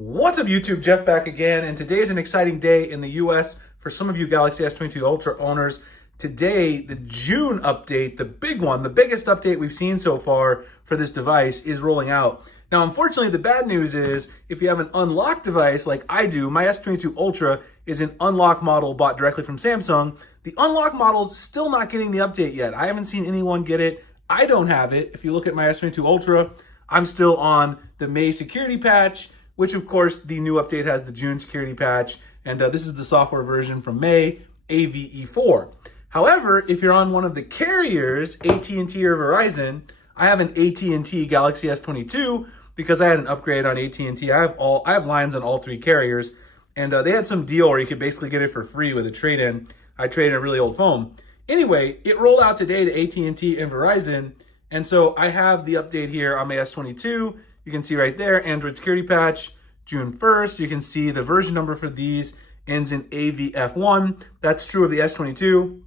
What's up YouTube, Jeff back again, and today is an exciting day in the US for some of you Galaxy S22 Ultra owners. Today, the June update, the big one, the biggest update we've seen so far for this device is rolling out. Now, unfortunately, the bad news is if you have an unlocked device like I do, my S22 Ultra is an unlocked model bought directly from Samsung. The unlocked model's still not getting the update yet. I haven't seen anyone get it. I don't have it. If you look at my S22 Ultra, I'm still on the May security patch, which of course the new update has the June security patch, and this is the software version from May, AVE4. However, if you're on one of the carriers, AT&T or Verizon, I have an AT&T Galaxy S22 because I had an upgrade on AT&T. I have lines on all three carriers, and they had some deal where you could basically get it for free with a trade-in. I traded a really old phone. Anyway, it rolled out today to AT&T and Verizon, and so I have the update here on my S22. You can see right there, Android security patch, June 1st. You can see the version number for these ends in AVF1. That's true of the S22,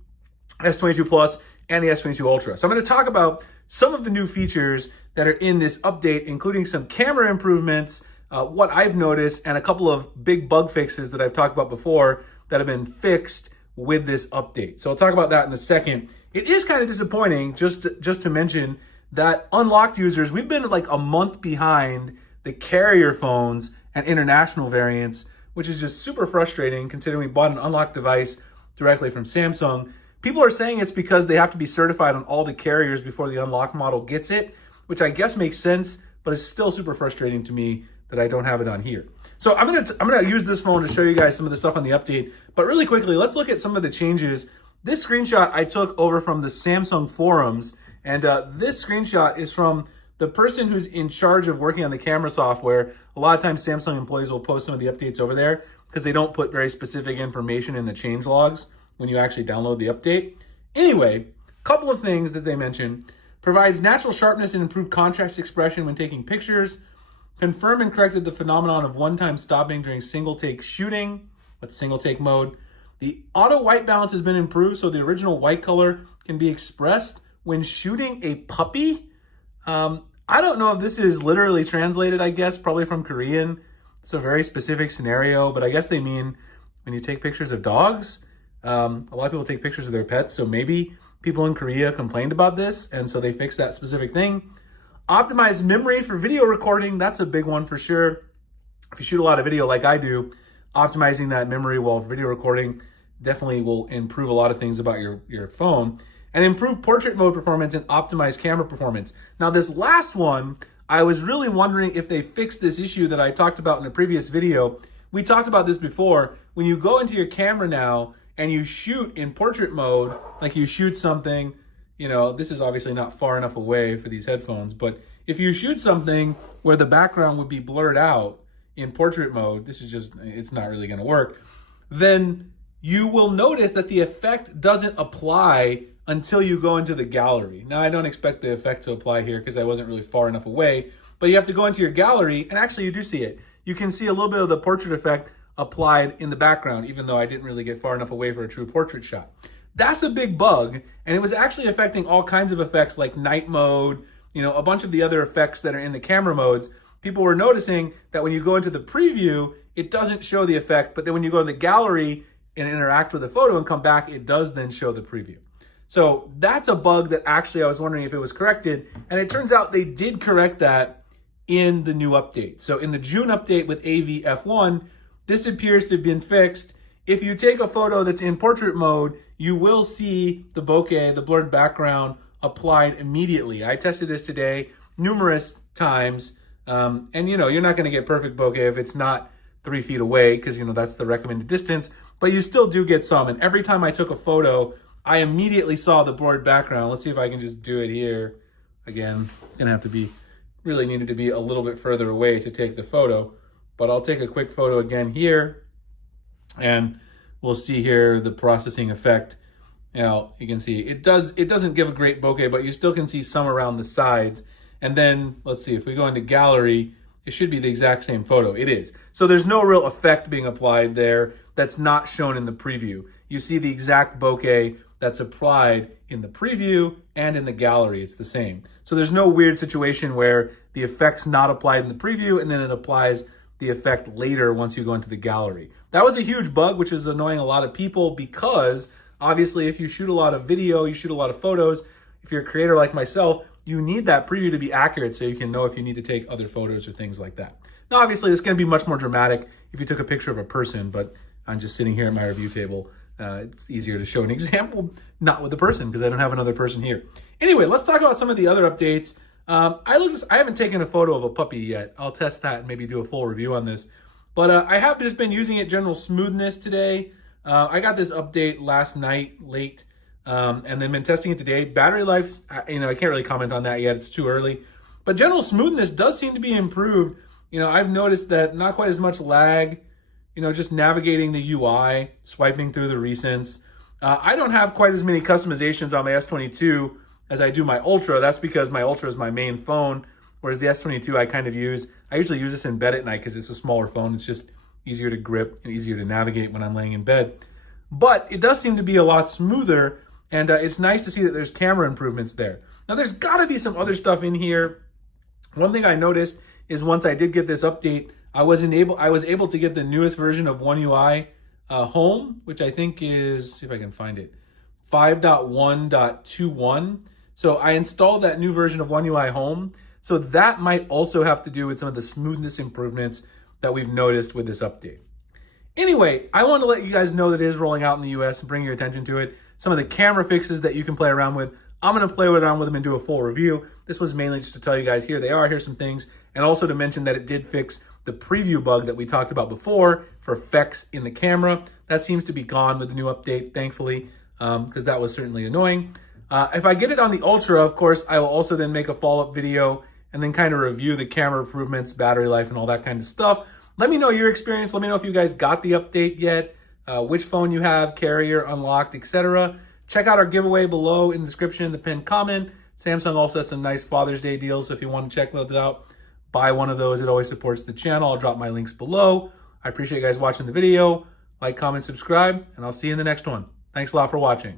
S22 Plus, and the S22 Ultra. So I'm going to talk about some of the new features that are in this update, including some camera improvements, what I've noticed, and a couple of big bug fixes that I've talked about before that have been fixed with this update. So I'll talk about that in a second. It is kind of disappointing, just to mention, that unlocked users, we've been like a month behind the carrier phones and international variants, which is just super frustrating considering we bought an unlocked device directly from Samsung. People are saying it's because they have to be certified on all the carriers before the unlocked model gets it, which I guess makes sense, but it's still super frustrating to me that I don't have it on here. So I'm gonna use this phone to show you guys some of the stuff on the update, but really quickly, let's look at some of the changes. This screenshot I took over from the Samsung forums, and this screenshot is from the person who's in charge of working on the camera software. A lot of times Samsung employees will post some of the updates over there because they don't put very specific information in the change logs when you actually download the update. Anyway, a couple of things that they mention. Provides natural sharpness and improved contrast expression when taking pictures. Confirmed and corrected the phenomenon of one-time stopping during single take shooting. That's single take mode. The auto white balance has been improved, so the original white color can be expressed when shooting a puppy. I don't know if this is literally translated, I guess, probably from Korean. It's a very specific scenario, but I guess they mean when you take pictures of dogs. A lot of people take pictures of their pets, so maybe people in Korea complained about this, and so they fixed that specific thing. Optimized memory for video recording, that's a big one for sure. If you shoot a lot of video like I do, optimizing that memory while video recording definitely will improve a lot of things about your phone. And improve portrait mode performance and optimize camera performance. Now this last one, I was really wondering if they fixed this issue that I talked about in a previous video. We talked about this before. When you go into your camera now and you shoot in portrait mode, like you shoot something, you know, this is obviously not far enough away for these headphones, but if you shoot something where the background would be blurred out in portrait mode, this is just, it's not really gonna work, then you will notice that the effect doesn't apply until you go into the gallery. Now, I don't expect the effect to apply here because I wasn't really far enough away, but you have to go into your gallery, and actually you do see it. You can see a little bit of the portrait effect applied in the background, even though I didn't really get far enough away for a true portrait shot. That's a big bug, and it was actually affecting all kinds of effects like night mode, you know, a bunch of the other effects that are in the camera modes. People were noticing that when you go into the preview, it doesn't show the effect, but then when you go in the gallery and interact with the photo and come back, it does then show the preview. So that's a bug that actually I was wondering if it was corrected, and it turns out they did correct that in the new update. So in the June update with AVF1, this appears to have been fixed. If you take a photo that's in portrait mode, you will see the bokeh, the blurred background, applied immediately. I tested this today numerous times, and you know, you're not gonna get perfect bokeh if it's not 3 feet away, because you know, that's the recommended distance, but you still do get some. And every time I took a photo, I immediately saw the blurred background. Let's see if I can just do it here. Again, gonna have to be, really needed to be a little bit further away to take the photo, but I'll take a quick photo again here, and we'll see here the processing effect. You know, you can see it doesn't give a great bokeh, but you still can see some around the sides. And then let's see, if we go into gallery, it should be the exact same photo. It is. So there's no real effect being applied there that's not shown in the preview. You see the exact bokeh that's applied in the preview and in the gallery. It's the same. So there's no weird situation where the effect's not applied in the preview and then it applies the effect later once you go into the gallery. That was a huge bug, which is annoying a lot of people because obviously if you shoot a lot of video, you shoot a lot of photos, if you're a creator like myself, you need that preview to be accurate so you can know if you need to take other photos or things like that. Now, obviously, it's going to be much more dramatic if you took a picture of a person, but I'm just sitting here at my review table. It's easier to show an example, not with the person, because I don't have another person here. Anyway, let's talk about some of the other updates. I haven't taken a photo of a puppy yet. I'll test that and maybe do a full review on this. But I have just been using it general smoothness today. I got this update last night, late, and then been testing it today. Battery life, I can't really comment on that yet. It's too early. But general smoothness does seem to be improved. I've noticed that not quite as much lag, just navigating the UI, swiping through the recents. I don't have quite as many customizations on my S22 as I do my Ultra. That's because my Ultra is my main phone, whereas the S22 I usually use this in bed at night because it's a smaller phone. It's just easier to grip and easier to navigate when I'm laying in bed. But it does seem to be a lot smoother, and it's nice to see that there's camera improvements there. Now, there's got to be some other stuff in here. One thing I noticed is once I did get this update, I was able to get the newest version of One UI Home, which I think is, see if I can find it, 5.1.21. So I installed that new version of One UI Home. So that might also have to do with some of the smoothness improvements that we've noticed with this update. Anyway, I want to let you guys know that it is rolling out in the US and bring your attention to it. Some of the camera fixes that you can play around with. I'm going to play around with them and do a full review. This was mainly just to tell you guys, here they are, here's some things, and also to mention that it did fix the preview bug that we talked about before for effects in the camera. That seems to be gone with the new update, thankfully, because that was certainly annoying. If I get it on the Ultra, of course, I will also then make a follow-up video and then kind of review the camera improvements, battery life, and all that kind of stuff. Let me know your experience. Let me know if you guys got the update yet, which phone you have, carrier, unlocked, etc. Check out our giveaway below in the description, the pinned comment. Samsung also has some nice Father's Day deals, so if you want to check those out, buy one of those. It always supports the channel. I'll drop my links below. I appreciate you guys watching the video. Like, comment, subscribe, and I'll see you in the next one. Thanks a lot for watching.